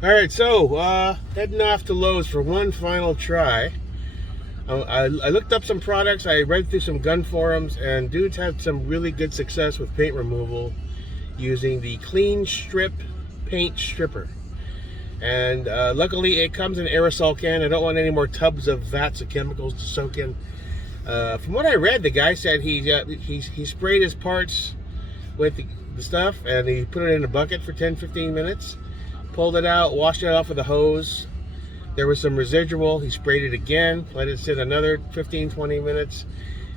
All right, so heading off to Lowe's for one final try. I looked up some products. I read through some gun forums, and dudes had some really good success with paint removal using the Clean Strip paint stripper. And luckily, it comes in an aerosol can. I don't want any more tubs of vats of chemicals to soak in. From what I read, the guy said he sprayed his parts with the stuff, and he put it in a bucket for 10-15 minutes, pulled it out, washed it off with a hose. There was some residual. He sprayed it again, let it sit another 15-20 minutes,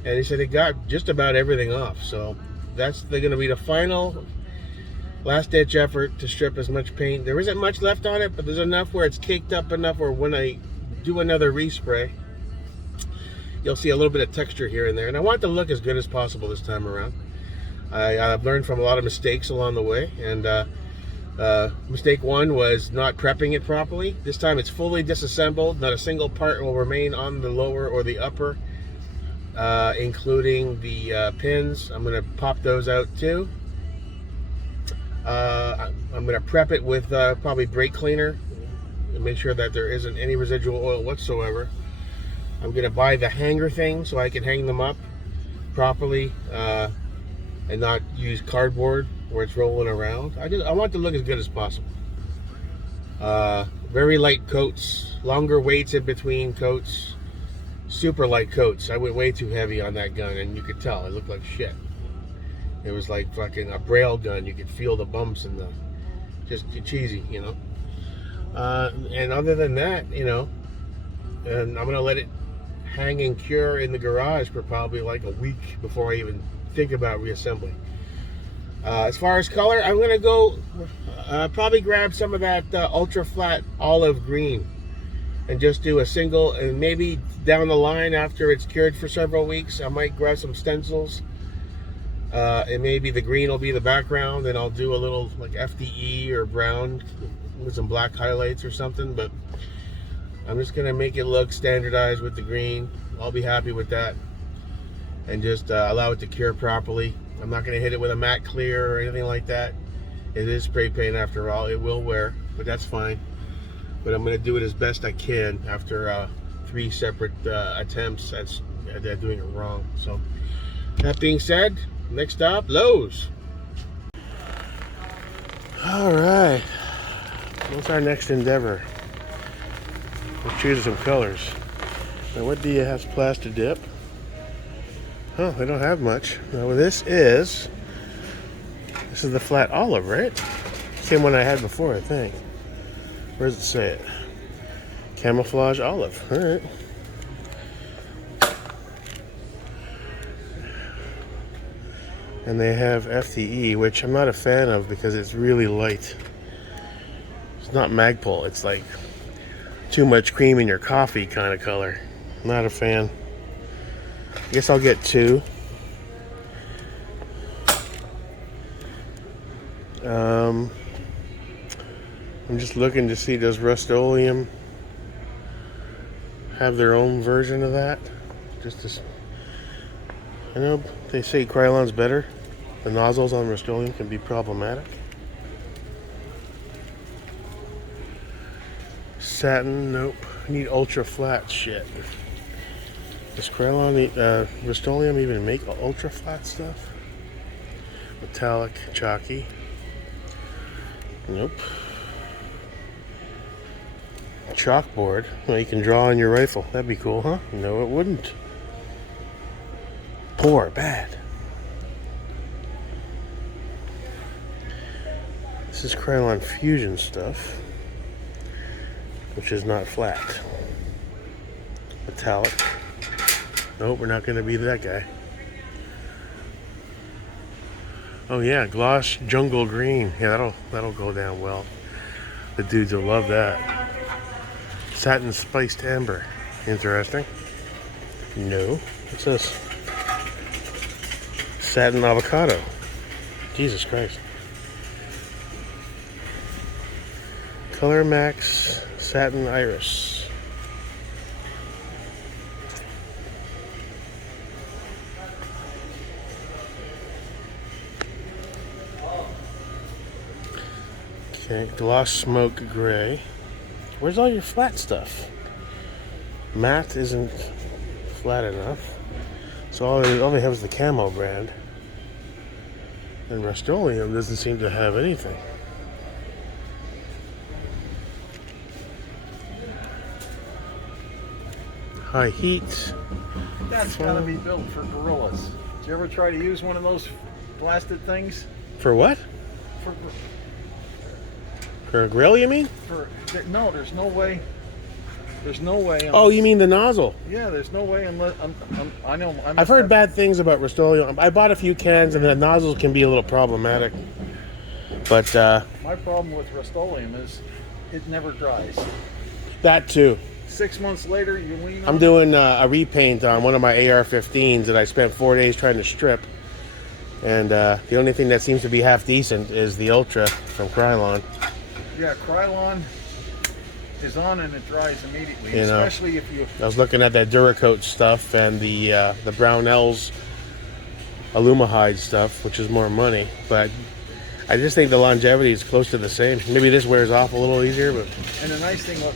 and he said it got just about everything off. So that's going to be the final last ditch effort to strip as much paint. There isn't much left on it, but there's enough where it's caked up enough where when I do another respray, you'll see a little bit of texture here and there. And I want it to look as good as possible this time around. I've learned from a lot of mistakes along the way, and mistake one was not prepping it properly. This time it's fully disassembled. Not a single part will remain on the lower or the upper, including the pins. I'm going to pop those out too. I'm going to prep it with probably brake cleaner and make sure that there isn't any residual oil whatsoever. I'm going to buy the hanger thing so I can hang them up properly and not use cardboard where it's rolling around. I want it to look as good as possible. Very light coats, longer weights in between coats, super light coats. I went way too heavy on that gun, and you could tell it looked like shit. It was like fucking a braille gun. You could feel the bumps and the just cheesy, you know. And other than that, you know, and I'm gonna let it hang and cure in the garage for probably like a week before I even think about reassembling. As far as color, I'm gonna go probably grab some of that ultra flat olive green and just do a single, and maybe down the line after it's cured for several weeks, I might grab some stencils, and maybe the green will be the background, and I'll do a little like FDE or brown with some black highlights or something. But I'm just gonna make it look standardized with the green. I'll be happy with that, and just allow it to cure properly. I'm not going to hit it with a matte clear or anything like that. It is spray paint after all. It will wear, but that's fine. But I'm going to do it as best I can after 3 separate attempts at doing it wrong. So that being said, next stop, Lowe's. All right, what's our next endeavor? We'll choose some colors. Now, what do you have? Plaster dip. Oh, they don't have much. Now, this is the flat olive, right? Same one I had before, I think. Where does it say it? Camouflage olive. All right. And they have FTE, which I'm not a fan of because it's really light. It's not Magpul. It's like too much cream in your coffee kind of color. Not a fan. I guess I'll get 2. I'm just looking to see, does Rust-Oleum have their own version of that? Just as I know they say Krylon's better. The nozzles on Rust-Oleum can be problematic. Satin, nope. I need ultra flat shit. Does Krylon, Rust-Oleum even make ultra flat stuff? Metallic, chalky. Nope. Chalkboard. Well, you can draw on your rifle. That'd be cool, huh? No, it wouldn't. Poor, bad. This is Krylon Fusion stuff, which is not flat. Metallic. Nope, we're not going to be that guy. Oh yeah, gloss jungle green. Yeah, that'll go down well. The dudes will love that. Satin spiced amber. Interesting. No. What's this? Satin avocado. Jesus Christ. Color Max Satin Iris. Okay, gloss smoke gray. Where's all your flat stuff? Matte isn't flat enough. So all they have is the camo brand. And Rust-Oleum doesn't seem to have anything. High heat. That's got to be built for gorillas. Did you ever try to use one of those blasted things? For what? For a grill, you mean? No, there's no way. There's no way. Oh, you mean the nozzle? Yeah, there's no way unless I know. I've heard bad things about Rust-Oleum. I bought a few cans, and the nozzles can be a little problematic. But my problem with Rust-Oleum is it never dries. That too. 6 months later, you lean on I'm doing a repaint on one of my AR-15s that I spent 4 days trying to strip. And the only thing that seems to be half decent is the Ultra from Krylon. Yeah, Krylon is on and it dries immediately, especially if you... I was looking at that Duracoat stuff and the Brownells Alumahide stuff, which is more money. But I just think the longevity is close to the same. Maybe this wears off a little easier, but... And the nice thing, look,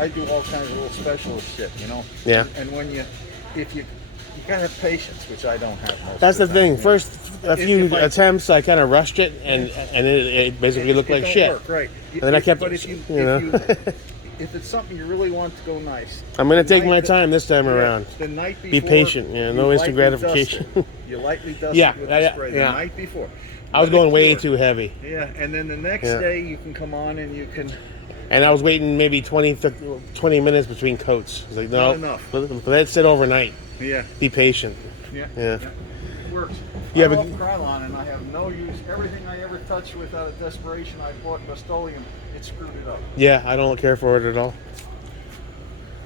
I do all kinds of little specialist shit, you know? Yeah. And when you gotta have patience, which I don't have most That's of the the thing. time. First few attempts, I kind of rushed it, and it basically looked like shit. Work, right. And then I kept, but if it's something you really want to go nice, I'm going to take my time this time around. The night before, be patient. Yeah, no instant gratification. You lightly dust Yeah, it with the spray yeah. the night before. I was going way too heavy. Yeah, and then the next day you can come on and you can... And I was waiting maybe 20 minutes between coats. I was like, no, not enough. Let it sit overnight. Yeah. Be patient. Yeah. It works. Yeah, I but love Krylon, and I have no use. Everything I ever touched with out of desperation, I bought Rust-Oleum. It screwed it up. Yeah, I don't care for it at all.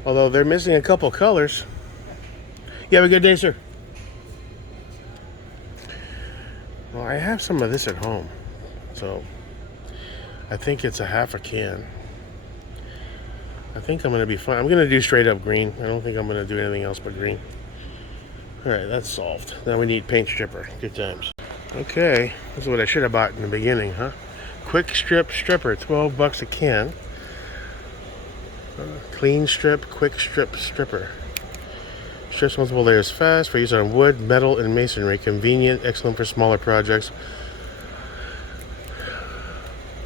Although they're missing a couple colors. You have a good day, sir. Well, I have some of this at home, so I think it's a half a can. I think I'm going to be fine. I'm going to do straight up green. I don't think I'm going to do anything else but green. Alright, that's solved. Now we need paint stripper. Good times. Okay, this is what I should have bought in the beginning, huh? Quick strip stripper, 12 bucks a can. Clean strip, quick strip stripper. Strips multiple layers fast for use on wood, metal, and masonry. Convenient, excellent for smaller projects.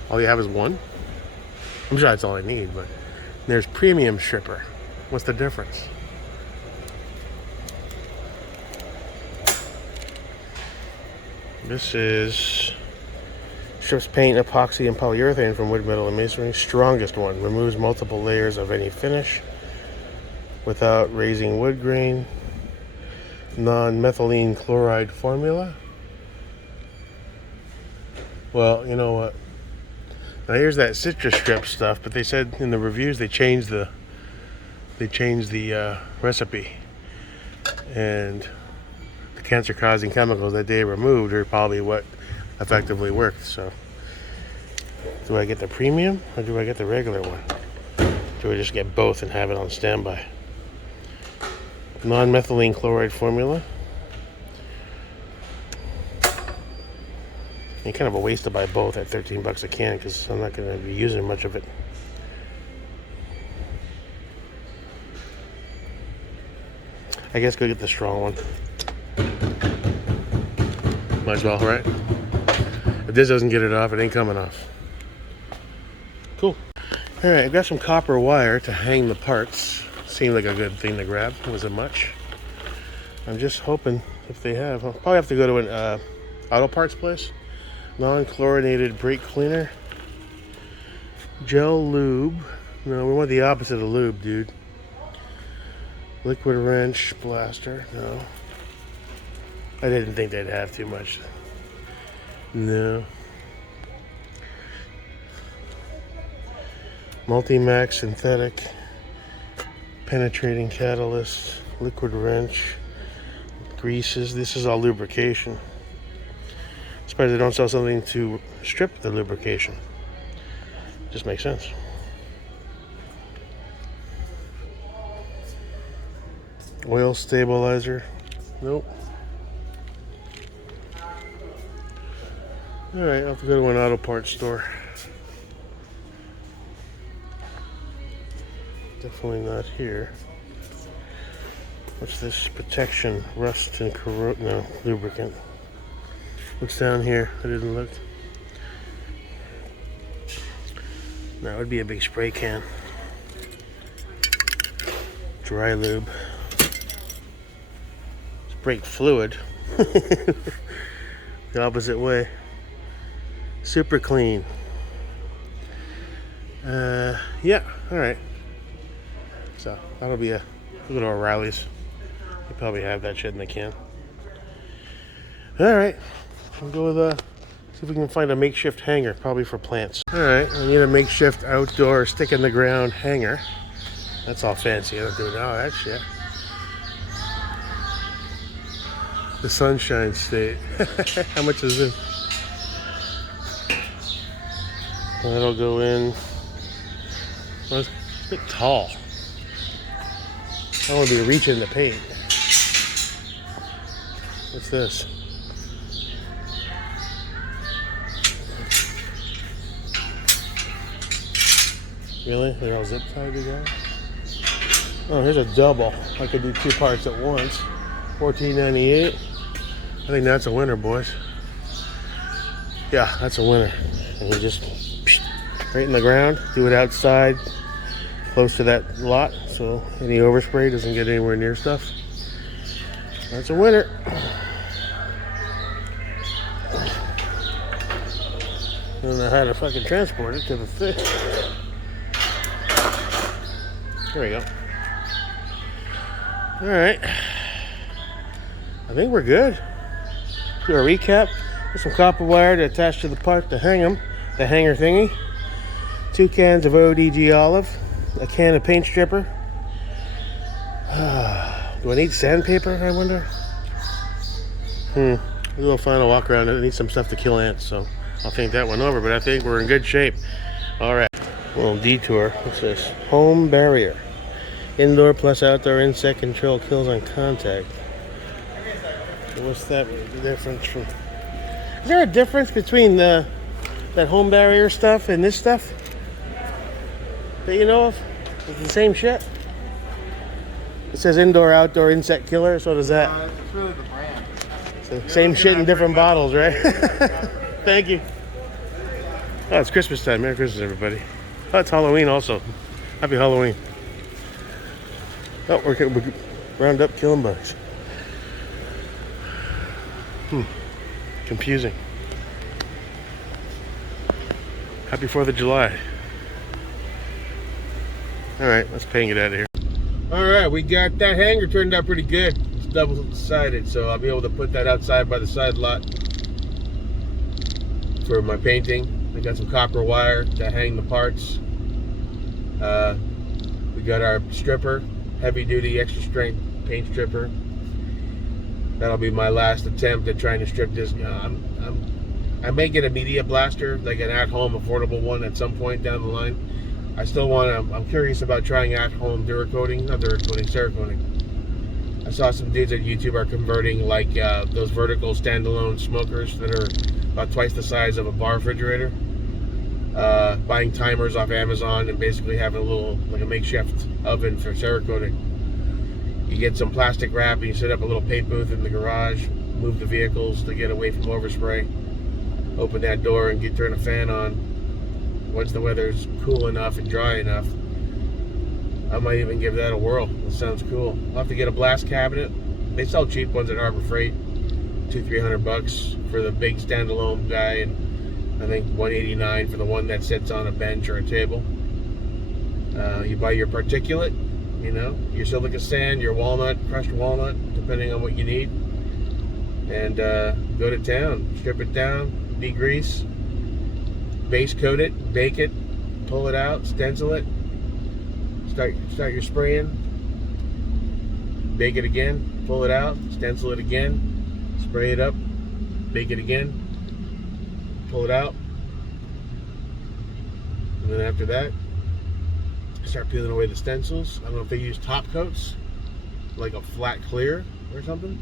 All you have is one? I'm sure that's all I need, but there's premium stripper. What's the difference? This is strips paint, epoxy, and polyurethane from wood, metal, and masonry. Strongest one. Removes multiple layers of any finish without raising wood grain. Non-methylene chloride formula. Well, you know what? Now here's that citrus strip stuff, but they said in the reviews they changed the recipe, and the cancer-causing chemicals that they removed are probably what effectively worked. So, do I get the premium or do I get the regular one? Do I just get both and have it on standby? Non-methylene chloride formula. And kind of a waste to buy both at 13 bucks a can because I'm not going to be using much of it. I guess go get the strong one. Might as well, right? If this doesn't get it off, it ain't coming off. Cool. Alright, I've got some copper wire to hang the parts. Seemed like a good thing to grab. Wasn't much. I'm just hoping if they have. I'll probably have to go to an auto parts place. Non-chlorinated brake cleaner. Gel lube. No, we want the opposite of lube, dude. Liquid wrench blaster. No. I didn't think they'd have too much. No. Multi-max synthetic. Penetrating catalyst. Liquid wrench. Greases. This is all lubrication. Surprised they don't sell something to strip the lubrication. Just makes sense. Oil stabilizer. Nope. Alright, I'll have to go to an auto parts store. Definitely not here. What's this? Protection, rust and corrode, no, lubricant. Looks down here, I didn't look. That would be a big spray can. Dry lube. It's brake fluid. The opposite way. Super clean. Yeah, alright. So, that'll be a go to O'Reilly's. They probably have that shit in the can. Alright. We'll go with see if we can find a makeshift hanger, probably for plants. Alright, I need a makeshift outdoor stick in the ground hanger. That's all fancy. I don't do all that shit. The Sunshine State. How much is this? That'll go in. Well, it's a bit tall. I don't want to be reaching the paint. What's this? Really? They're all zip tied together? Oh, here's a double. I could do 2 parts at once. $14.98. I think that's a winner, boys. Yeah, that's a winner. And you just right in the ground. Do it outside, close to that lot, so any overspray doesn't get anywhere near stuff. That's a winner. I don't know how to fucking transport it to the fish. There we go. Alright. I think we're good. Do a recap. There's some copper wire to attach to the part to hang them. The hanger thingy. 2 cans of ODG olive. A can of paint stripper. Do I need sandpaper, I wonder? A little final walk around. I need some stuff to kill ants, so I'll think that one over, but I think we're in good shape. Alright. A little detour. What's this? Home barrier. Indoor plus outdoor insect control, kills on contact. So what's that difference from? Is there a difference between that home barrier stuff and this stuff that you know of? It's the same shit. It says indoor outdoor insect killer, so does that. It's really the brand. So same shit in different bottles, right? Thank you. Oh, it's Christmas time. Merry Christmas, everybody. Oh, it's Halloween also. Happy Halloween. Oh, we're round up killing bugs. Confusing. Happy 4th of July. Alright, let's paying it out of here. Alright, we got that hanger turned out pretty good. It's double-sided, so I'll be able to put that outside by the side lot for my painting. I got some copper wire to hang the parts. We got our stripper. Heavy-duty, extra-strength paint stripper. That'll be my last attempt at trying to strip this. I may get a media blaster, like an at-home affordable one at some point down the line. I still want to. I'm curious about trying at-home Duracoating, not Duracoating, Cerakoting. I saw some dudes at YouTube are converting like those vertical standalone smokers that are about twice the size of a bar refrigerator. Buying timers off Amazon and basically having a little, like a makeshift oven for Cerakoting. You get some plastic wrap and you set up a little paint booth in the garage, move the vehicles to get away from overspray, open that door and turn a fan on. Once the weather's cool enough and dry enough, I might even give that a whirl. That sounds cool. I'll have to get a blast cabinet. They sell cheap ones at Harbor Freight, $200-300 for the big standalone guy, and I think $189 for the one that sits on a bench or a table. You buy your particulate, you know, your silica sand, your walnut, crushed walnut, depending on what you need, and go to town. Strip it down, degrease, base coat it, bake it, pull it out, stencil it, start your spraying, bake it again, pull it out, stencil it again, spray it up, bake it again, pull it out, and then after that start peeling away the stencils. I don't know if they use top coats like a flat clear or something,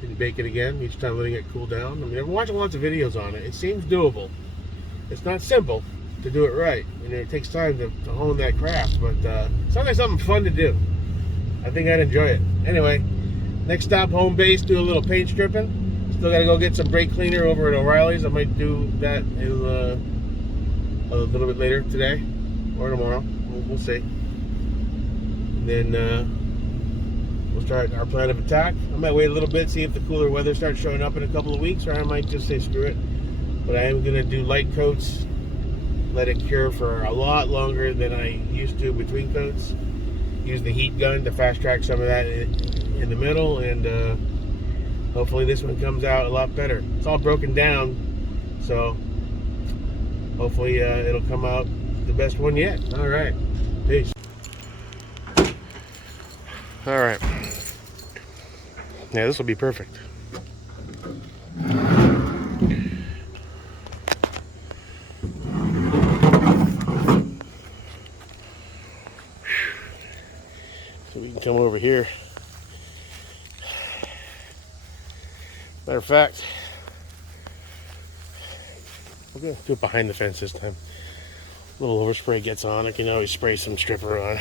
and bake it again, each time letting it cool down. I mean, I've been watching lots of videos on it. It seems doable. It's not simple, to do it right. And it takes time to hone that craft, but sounds like something fun to do. I think I'd enjoy it. Anyway, next stop, home base, do a little paint stripping. Still gotta go get some brake cleaner over at O'Reilly's. I might do that in, a little bit later today or tomorrow. We'll see. And then we'll start our plan of attack. I might wait a little bit, see if the cooler weather starts showing up in a couple of weeks, or I might just say screw it. But I am gonna do light coats, let it cure for a lot longer than I used to between coats. Use the heat gun to fast track some of that in the middle, and hopefully this one comes out a lot better. It's all broken down, so hopefully it'll come out the best one yet. All right, peace. All right, yeah, this will be perfect. So we can come over here. Matter of fact, we're going to do it behind the fence this time. A little overspray gets on. I can always spray some stripper on.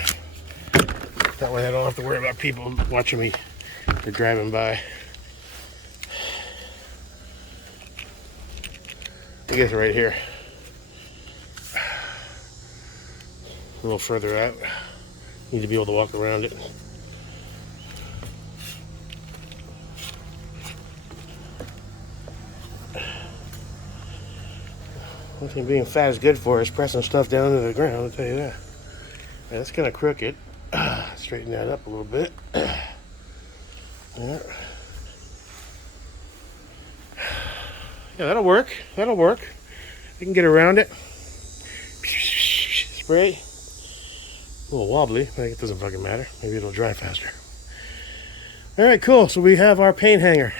That way I don't have to worry about people watching me or driving by. I guess right here. A little further out. Need to be able to walk around it. One thing being fat is good for is pressing stuff down to the ground, I'll tell you that. Yeah, that's kind of crooked. Straighten that up a little bit. Yeah. Yeah, that'll work. That'll work. I can get around it. Spray. A little wobbly, but it doesn't fucking matter. Maybe it'll dry faster. Alright, cool. So we have our paint hanger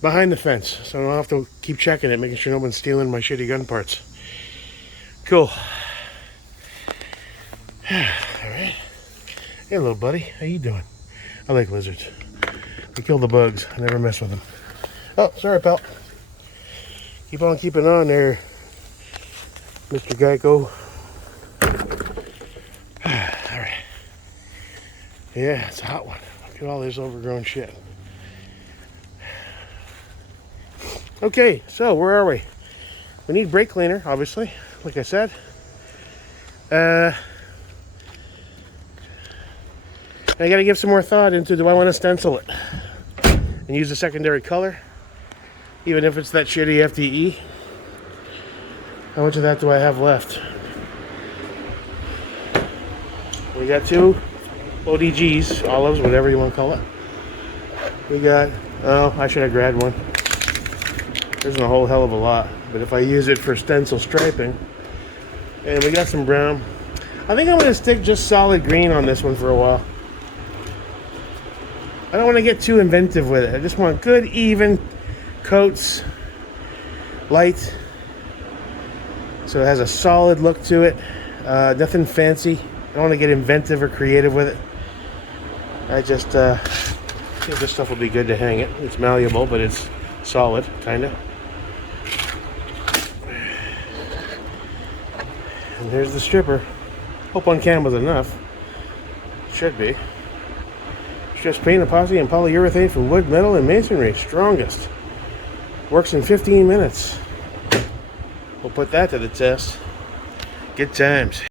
behind the fence. So I don't have to keep checking it, making sure no one's stealing my shitty gun parts. Cool. Alright. Hey, little buddy. How you doing? I like lizards. We kill the bugs. I never mess with them. Oh, sorry, pal. Keep on keeping on there, Mr. Geico. Alright. Yeah, it's a hot one. Look at all this overgrown shit. Okay, so where are we? We need brake cleaner, obviously, like I said. I gotta give some more thought into, do I want to stencil it and use a secondary color, even if it's that shitty FDE? How much of that do I have left? We got two ODGs, olives, whatever you want to call it. We got, oh, I should have grabbed one. There isn't a whole hell of a lot, but if I use it for stencil striping, and we got some brown. I think I'm going to stick just solid green on this one for a while. I don't want to get too inventive with it. I just want good, even coats, light, so it has a solid look to it. Nothing fancy. I don't want to get inventive or creative with it. I just think this stuff will be good to hang it. It's malleable, but it's solid, kind of. And here's the stripper. Hope on camera's enough. Should be. Stress paint, epoxy, and polyurethane for wood, metal, and masonry. Strongest. Works in 15 minutes. We'll put that to the test. Good times.